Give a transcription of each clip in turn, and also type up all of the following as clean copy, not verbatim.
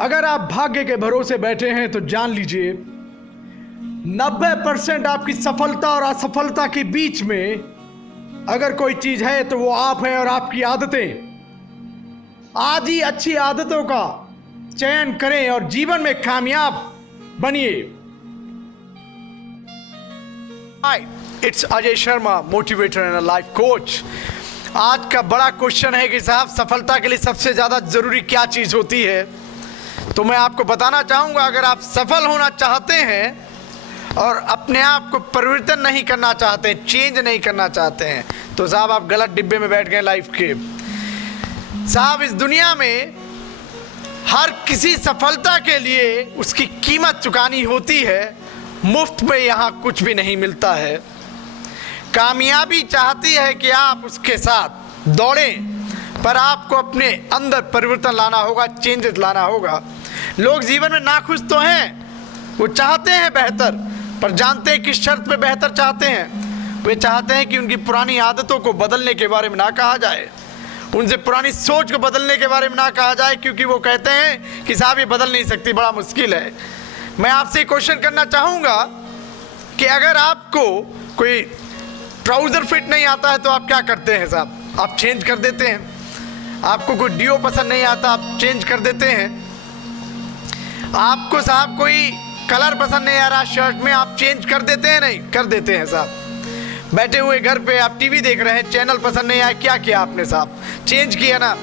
अगर आप भाग्य के भरोसे बैठे हैं तो जान लीजिए 90% आपकी सफलता और असफलता के बीच में अगर कोई चीज है तो वो आप है और आपकी आदतें। आज ही अच्छी आदतों का चयन करें और जीवन में कामयाब बनिए। Hi, it's Ajay Sharma, motivator and life coach. आज का बड़ा क्वेश्चन है कि साहब सफलता के लिए सबसे ज्यादा जरूरी क्या चीज होती है। तो मैं आपको बताना चाहूंगा, अगर आप सफल होना चाहते हैं और अपने आप को परिवर्तन नहीं करना चाहते, चेंज नहीं करना चाहते हैं, तो साहब आप गलत डिब्बे में बैठ गए लाइफ के। साहब इस दुनिया में हर किसी सफलता के लिए उसकी कीमत चुकानी होती है। मुफ्त में यहाँ कुछ भी नहीं मिलता है। कामयाबी चाहती है कि आप उसके साथ दौड़ें, पर आपको अपने अंदर परिवर्तन लाना होगा, चेंजेस लाना होगा। लोग जीवन में नाखुश तो हैं, वो चाहते हैं बेहतर, पर जानते हैं किस शर्त पे बेहतर चाहते हैं। वे चाहते हैं कि उनकी पुरानी आदतों को बदलने के बारे में ना कहा जाए, उनसे पुरानी सोच को बदलने के बारे में ना कहा जाए, क्योंकि वो कहते हैं कि साहब ये बदल नहीं सकती, बड़ा मुश्किल है। मैं आपसे क्वेश्चन करना चाहूँगा कि अगर आपको कोई ट्राउज़र फिट नहीं आता है तो आप क्या करते हैं साहब? आप चेंज कर देते हैं। आपको कोई डिओ पसंद नहीं आता, आप चेंज कर देते हैं। आपको साहब कोई कलर पसंद नहीं आ रहा शर्ट में, आप चेंज कर देते हैं? नहीं कर देते हैं साहब। बैठे हुए घर पे आप टीवी देख रहे हैं, चैनल पसंद नहीं आया, क्या किया आपने साहब? चेंज किया ना।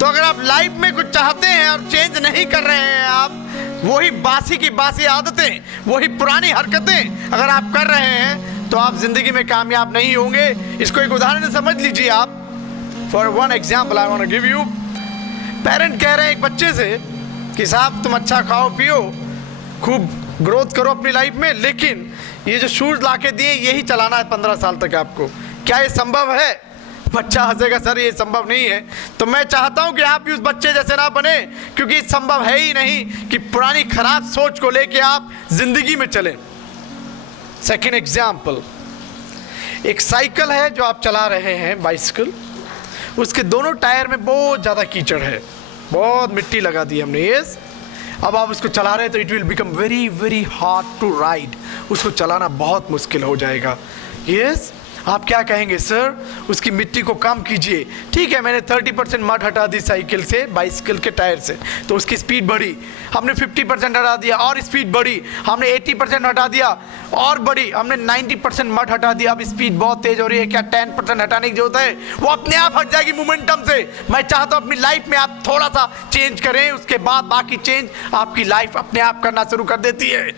तो अगर आप लाइफ में कुछ चाहते हैं और चेंज नहीं कर रहे हैं, आप वही बासी की बासी आदतें, वही पुरानी हरकतें अगर आप कर रहे हैं, तो आप जिंदगी में कामयाब नहीं होंगे। इसको एक उदाहरण से समझ लीजिए आप। For one example I want to give you. Parent कह रहे हैं एक बच्चे से कि साहब तुम अच्छा खाओ पियो, खूब ग्रोथ करो अपनी लाइफ में, लेकिन ये जो शूज ला के दिए यही चलाना है 15 साल तक आपको। क्या ये संभव है? बच्चा हंसेगा, सर ये संभव नहीं है। तो मैं चाहता हूं कि आप भी उस बच्चे जैसे ना बने, क्योंकि संभव है ही नहीं कि पुरानी खराब सोच को लेके आप जिंदगी में चलें। सेकेंड एग्जाम्पल, एक साइकिल है जो आप चला रहे हैं, बाइसिकल, उसके दोनों टायर में बहुत ज़्यादा कीचड़ है, बहुत मिट्टी लगा दी हमने। यस, अब आप उसको चला रहे हैं तो it will become very very hard to ride. उसको चलाना बहुत मुश्किल हो जाएगा। यस, आप क्या कहेंगे? सर उसकी मिट्टी को कम कीजिए। ठीक है, मैंने 30% मड हटा दी साइकिल से, बाइसिकल के टायर से, तो उसकी स्पीड बढ़ी। हमने 50% हटा दिया और स्पीड बढ़ी। हमने 80% हटा दिया और बढ़ी। हमने 90% मड हटा दिया, अब स्पीड बहुत तेज हो रही है। क्या 10% हटाने की जरूरत है? वो अपने आप हट जाएगी मोमेंटम से। मैं चाहता हूँ अपनी लाइफ में आप थोड़ा सा चेंज करें, उसके बाद बाकी चेंज आपकी लाइफ अपने आप करना शुरू कर देती है।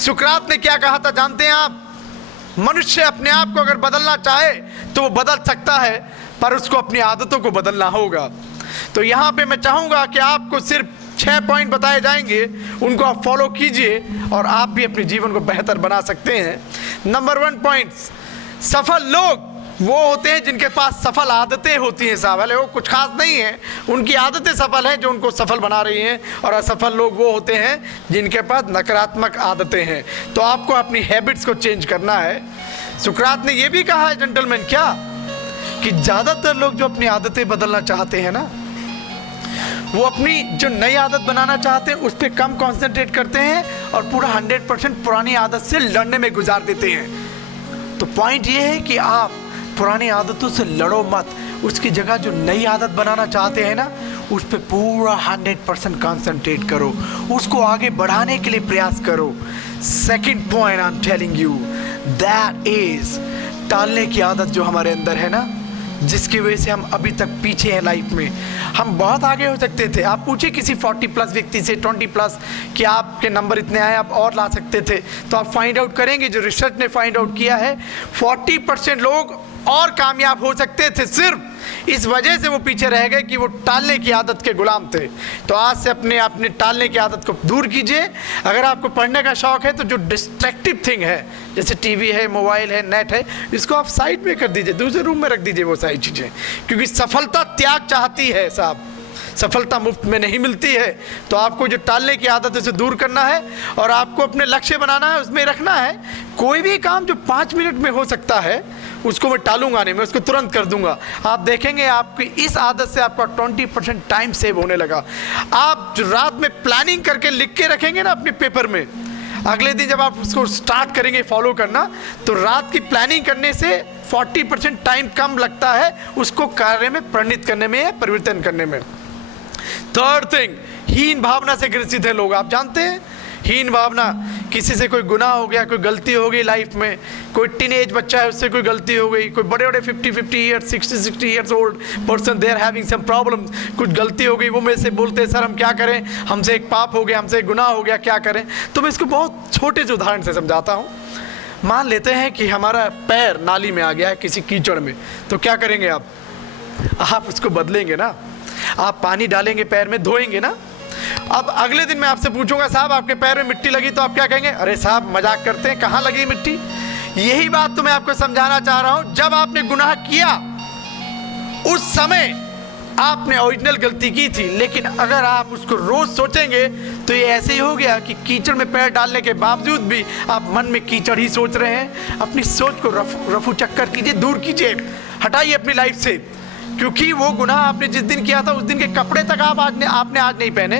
सुकरात ने क्या कहा था जानते हैं आप? मनुष्य अपने आप को अगर बदलना चाहे तो वो बदल सकता है, पर उसको अपनी आदतों को बदलना होगा। तो यहाँ पे मैं चाहूँगा कि आपको सिर्फ 6 पॉइंट बताए जाएंगे, उनको आप फॉलो कीजिए और आप भी अपने जीवन को बेहतर बना सकते हैं। नंबर 1 पॉइंट, सफल लोग वो होते हैं जिनके पास सफल आदतें होती हैं साहब। वो कुछ खास नहीं है, उनकी आदतें सफल हैं जो उनको सफल बना रही हैं। और असफल लोग वो होते हैं जिनके पास नकारात्मक आदतें हैं। तो आपको अपनी हैबिट्स को चेंज करना है। सुकरात ने ये भी कहा है जेंटलमैन, क्या कि ज़्यादातर लोग जो अपनी आदतें बदलना चाहते हैं ना, वो अपनी जो नई आदत बनाना चाहते हैं उस पर कम कॉन्सेंट्रेट करते हैं और पूरा 100% पुरानी आदत से लड़ने में गुजार देते हैं। तो पॉइंट ये है कि आप पुरानी आदतों से लड़ो मत, उसकी जगह जो नई आदत बनाना चाहते हैं ना, उस पर पूरा 100% कॉन्सेंट्रेट करो, उसको आगे बढ़ाने के लिए प्रयास करो। Second point I am telling you, that is टालने की आदत जो हमारे अंदर है ना, जिसकी वजह से हम अभी तक पीछे हैं लाइफ में। हम बहुत आगे हो सकते थे। आप पूछे किसी 40+ व्यक्ति से, 20+ कि आपके नंबर इतने आए, आप और ला सकते थे, तो आप फाइंड आउट करेंगे, जो रिसर्च ने फाइंड आउट किया है, 40% लोग और कामयाब हो सकते थे, सिर्फ इस वजह से वो पीछे रह गए कि वो टालने की आदत के गुलाम थे। तो आज से अपने टालने की आदत को दूर कीजिए। अगर आपको पढ़ने का शौक है तो जो डिस्ट्रैक्टिव थिंग है, जैसे टीवी है, मोबाइल है, नेट है, इसको आप साइड में कर दीजिए, दूसरे रूम में रख दीजिए वो सारी चीज़ें। क्योंकि सफलता त्याग चाहती है साहब, सफलता मुफ्त में नहीं मिलती है। तो आपको जो टालने की आदत है उसे दूर करना है और आपको अपने लक्ष्य बनाना है, उसमें रखना है। कोई भी काम जो 5 मिनट में हो सकता है उसको मैं टालूंगा नहीं, मैं उसको तुरंत कर दूंगा। आप देखेंगे आपकी इस आदत से आपका 20% टाइम सेव होने लगा। आप जो रात में प्लानिंग करके लिख के रखेंगे ना अपने पेपर में, अगले दिन जब आप उसको स्टार्ट करेंगे फॉलो करना, तो रात की प्लानिंग करने से 40% टाइम कम लगता है उसको कार्य में परिणित करने में या परिवर्तन करने में। थर्ड थिंग, हीन भावना से ग्रसित है लोग। आप जानते हैं हीन भावना, किसी से कोई गुनाह हो गया, कोई गलती हो गई लाइफ में, कोई टीनेज बच्चा है उससे कोई गलती हो गई, कोई बड़े बड़े 50 years 60 years old person they are having some problem, कुछ गलती हो गई, वो मेरे से बोलते हैं सर हम क्या करें, हमसे एक पाप हो गया, हमसे एक गुनाह हो गया, क्या करें। तो मैं इसको बहुत छोटे से उदाहरण से समझाता हूँ। मान लेते हैं कि हमारा पैर नाली में आ गया है किसी कीचड़ में, तो क्या करेंगे आप उसको बदलेंगे ना, आप पानी डालेंगे पैर में, धोएंगे ना। अब अगले दिन मैं आपसे पूछूंगा साहब आपके पैर में मिट्टी लगी, तो आप क्या कहेंगे, अरे साहब मजाक करते हैं, कहाँ लगी मिट्टी। यही बात तो मैं आपको समझाना चाह रहा हूं, जब आपने गुनाह किया उस समय आपने ओरिजिनल गलती की थी, लेकिन अगर आप उसको रोज सोचेंगे तो ये ऐसे ही हो गया कि कीचड़ में पैर डालने के बावजूद भी आप मन में कीचड़ ही सोच रहे हैं। अपनी सोच को रफू चक्कर कीजिए, दूर कीजिए, हटाइए अपनी लाइफ से, क्योंकि वो गुनाह आपने जिस दिन किया था उस दिन के कपड़े तक आपने आज नहीं पहने,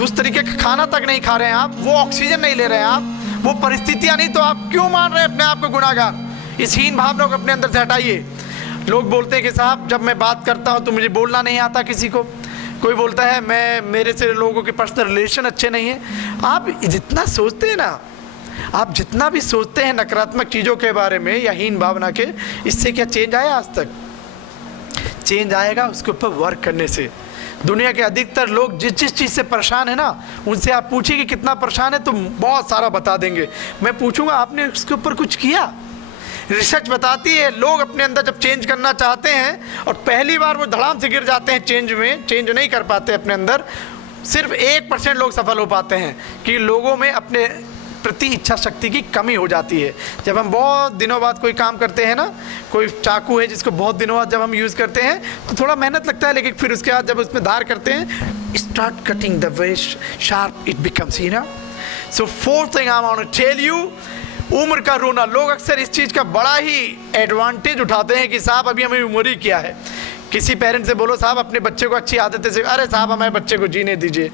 उस तरीके का खाना तक नहीं खा रहे हैं आप, वो ऑक्सीजन नहीं ले रहे हैं आप, वो परिस्थितियां नहीं, तो आप क्यों मान रहे हैं अपने आप को गुनाहगार। इस हीन भावना को अपने अंदर से हटाइए। लोग बोलते हैं कि साहब जब मैं बात करता हूं तो मुझे बोलना नहीं आता किसी को, कोई बोलता है मेरे से लोगों के पर्सनल रिलेशन अच्छे नहीं हैं। आप जितना सोचते हैं ना, आप जितना भी सोचते हैं नकारात्मक चीज़ों के बारे में या हीन भावना के, इससे क्या चेंज आया आज तक? चेंज आएगा उसके ऊपर वर्क करने से। दुनिया के अधिकतर लोग जिस चीज़ से परेशान है ना, उनसे आप पूछिए कि कितना परेशान है तो बहुत सारा बता देंगे। मैं पूछूंगा आपने उसके ऊपर कुछ किया? रिसर्च बताती है लोग अपने अंदर जब चेंज करना चाहते हैं और पहली बार वो धड़ाम से गिर जाते हैं चेंज नहीं कर पाते अपने अंदर, सिर्फ 1% लोग सफल हो पाते हैं कि लोगों में अपने प्रति इच्छा शक्ति की कमी हो जाती है। जब हम बहुत दिनों बाद कोई काम करते हैं ना, कोई चाकू है जिसको बहुत दिनों बाद जब हम यूज़ करते हैं तो थोड़ा मेहनत लगता है, लेकिन फिर उसके बाद जब उसमें धार करते हैं, start cutting the way sharp it becomes, you know. So fourth thing I want to tell you, उम्र का रोना। लोग अक्सर इस चीज़ का बड़ा ही एडवांटेज उठाते हैं कि साहब अभी हमें उम्र ही क्या है। किसी पेरेंट्स से बोलो साहब अपने बच्चे को अच्छी आदतें से, अरे साहब हमारे बच्चे को जीने दीजिए।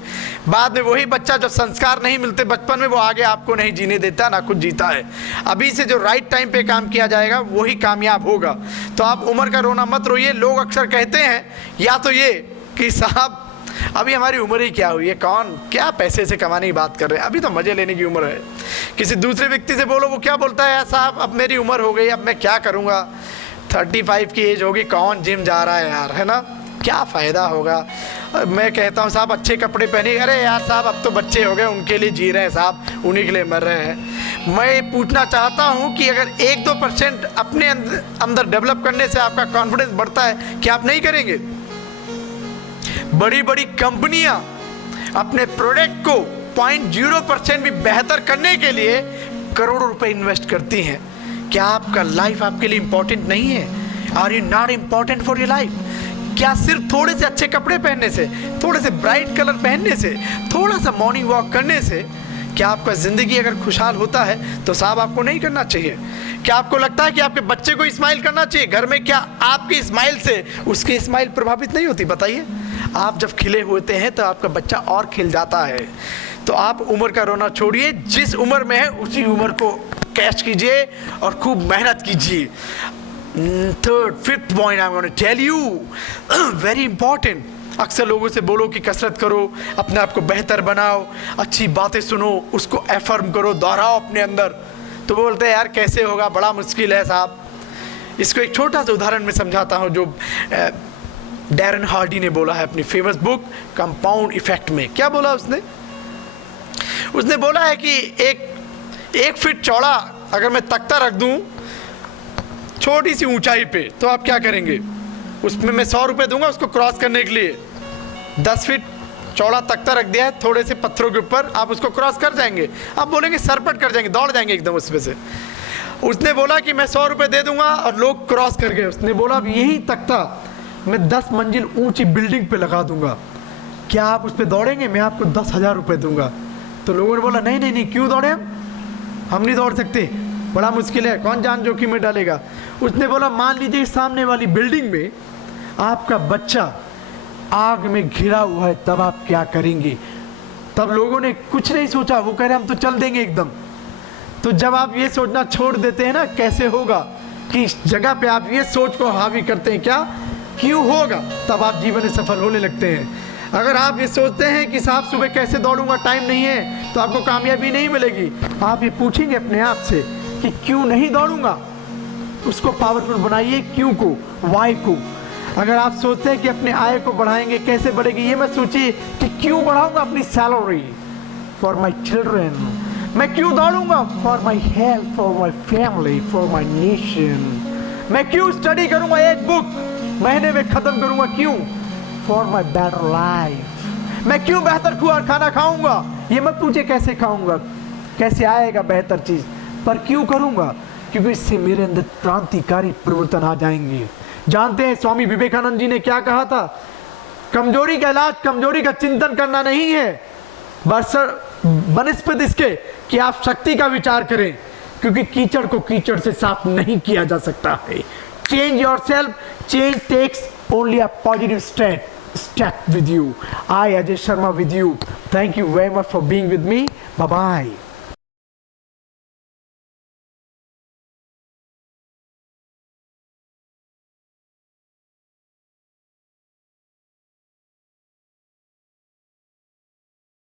बाद में वही बच्चा जब संस्कार नहीं मिलते बचपन में, वो आगे आपको नहीं जीने देता, ना खुद जीता है। अभी से जो राइट टाइम पे काम किया जाएगा वही कामयाब होगा। तो आप उम्र का रोना मत रोइए। लोग अक्सर कहते हैं या तो ये कि साहब अभी हमारी उम्र ही क्या हुई है, कौन क्या पैसे से कमाने की बात कर रहे हैं, अभी तो मज़े लेने की उम्र है। किसी दूसरे व्यक्ति से बोलो, वो क्या बोलता है, साहब अब मेरी उम्र हो गई, अब मैं क्या करूँगा, 35 की एज होगी, कौन जिम जा रहा है यार, है ना, क्या फ़ायदा होगा। मैं कहता हूँ साहब अच्छे कपड़े पहने, अरे यार साहब अब तो बच्चे हो गए, उनके लिए जी रहे हैं साहब, उन्हीं के लिए मर रहे हैं। मैं पूछना चाहता हूँ कि अगर 1-2% अपने अंदर डेवलप करने से आपका कॉन्फिडेंस बढ़ता है, क्या आप नहीं करेंगे? बड़ी बड़ी कंपनियां अपने प्रोडक्ट को 0.0% भी बेहतर करने के लिए करोड़ों रुपए इन्वेस्ट करती हैं। क्या आपका लाइफ आपके लिए इंपॉर्टेंट नहीं है? Are you not important for your life? क्या सिर्फ थोड़े से अच्छे कपड़े पहनने से, थोड़े से ब्राइट कलर पहनने से, थोड़ा सा मॉर्निंग वॉक करने से क्या आपका ज़िंदगी अगर खुशहाल होता है तो साहब आपको नहीं करना चाहिए? क्या आपको लगता है कि आपके बच्चे को स्माइल करना चाहिए घर में? क्या आपकी स्माइल से उसकी स्माइल प्रभावित नहीं होती? बताइए। आप जब खिले होते हैं तो आपका बच्चा और खिल जाता है। तो आप उम्र का रोना छोड़िए, जिस उम्र में है उसी उम्र को कैच कीजिए और खूब मेहनत कीजिए। Fifth point I want to tell you, very important. अक्सर लोगों से बोलो कि कसरत करो, अपने आप को बेहतर बनाओ, अच्छी बातें सुनो, उसको एफर्म करो, दोहराओ अपने अंदर। तो बोलते हैं यार कैसे होगा, बड़ा मुश्किल है साहब। इसको एक छोटा सा उदाहरण में समझाता हूँ जो डैरन हार्डी ने बोला है अपनी फेमस बुक कंपाउंड इफेक्ट में। क्या बोला उसने बोला है कि एक फीट चौड़ा अगर मैं तख्ता रख दूं छोटी सी ऊंचाई पे, तो आप क्या करेंगे? उसमें मैं 100 रुपये दूंगा उसको क्रॉस करने के लिए। 10 फीट चौड़ा तख्ता रख दिया है थोड़े से पत्थरों के ऊपर, आप उसको क्रॉस कर जाएंगे? आप बोलेंगे सरपट कर जाएंगे, दौड़ जाएंगे एकदम उसमें से। उसने बोला कि मैं 100 रुपये दे दूंगा और लोग क्रॉस कर गए। उसने बोला अब यही तख्ता मैं 10 मंजिल ऊंची बिल्डिंग पे लगा दूंगा, क्या आप उस पर दौड़ेंगे? मैं आपको 10,000 रुपये दूंगा। तो लोगों ने बोला नहीं नहीं नहीं, क्यों दौड़े, हम नहीं दौड़ सकते, बड़ा मुश्किल है, कौन जान जोखिम में डालेगा। उसने बोला मान लीजिए सामने वाली बिल्डिंग में आपका बच्चा आग में घिरा हुआ है, तब आप क्या करेंगे? तब लोगों ने कुछ नहीं सोचा, वो कह रहे हम तो चल देंगे एकदम। तो जब आप ये सोचना छोड़ देते हैं ना कैसे होगा, कि इस जगह पे आप ये सोच को हावी करते हैं क्या क्यों होगा, तब आप जीवन में सफल होने लगते हैं। अगर आप ये सोचते हैं कि साहब सुबह कैसे दौड़ूंगा, टाइम नहीं है, तो आपको कामयाबी नहीं मिलेगी। आप ये पूछेंगे अपने आप से कि क्यों नहीं दौड़ूंगा, उसको पावरफुल बनाइए, क्यों को, वाई को। अगर आप सोचते हैं कि अपने आय को बढ़ाएंगे, कैसे बढ़ेगी, ये मत सोचिए कि क्यों बढ़ाऊंगा अपनी सैलरी फॉर माई चिल्ड्रन, मैं क्यों दौड़ूंगा for my health, for my family, for my nation. मैं क्यों स्टडी करूंगा, एक बुक महीने में खत्म करूंगा, क्यों, फॉर माई बेटर लाइफ। मैं क्यों बेहतर खाना खाऊंगा, ये मत पूछे कैसे खाऊंगा, कैसे आएगा बेहतर चीज, पर क्यों करूंगा, क्योंकि इससे मेरे अंदर क्रांतिकारी परिवर्तन आ जाएंगे। जानते हैं स्वामी विवेकानंद जी ने क्या कहा था? कमजोरी का इलाज कमजोरी का चिंतन करना नहीं है, बनस्पत इसके कि आप शक्ति का विचार करें, क्योंकि कीचड़ को कीचड़ से साफ नहीं किया जा सकता है। Change yourself, change takes only a positive step with you. I, Ajay Sharma, with you. Thank you very much for being with me. Bye bye.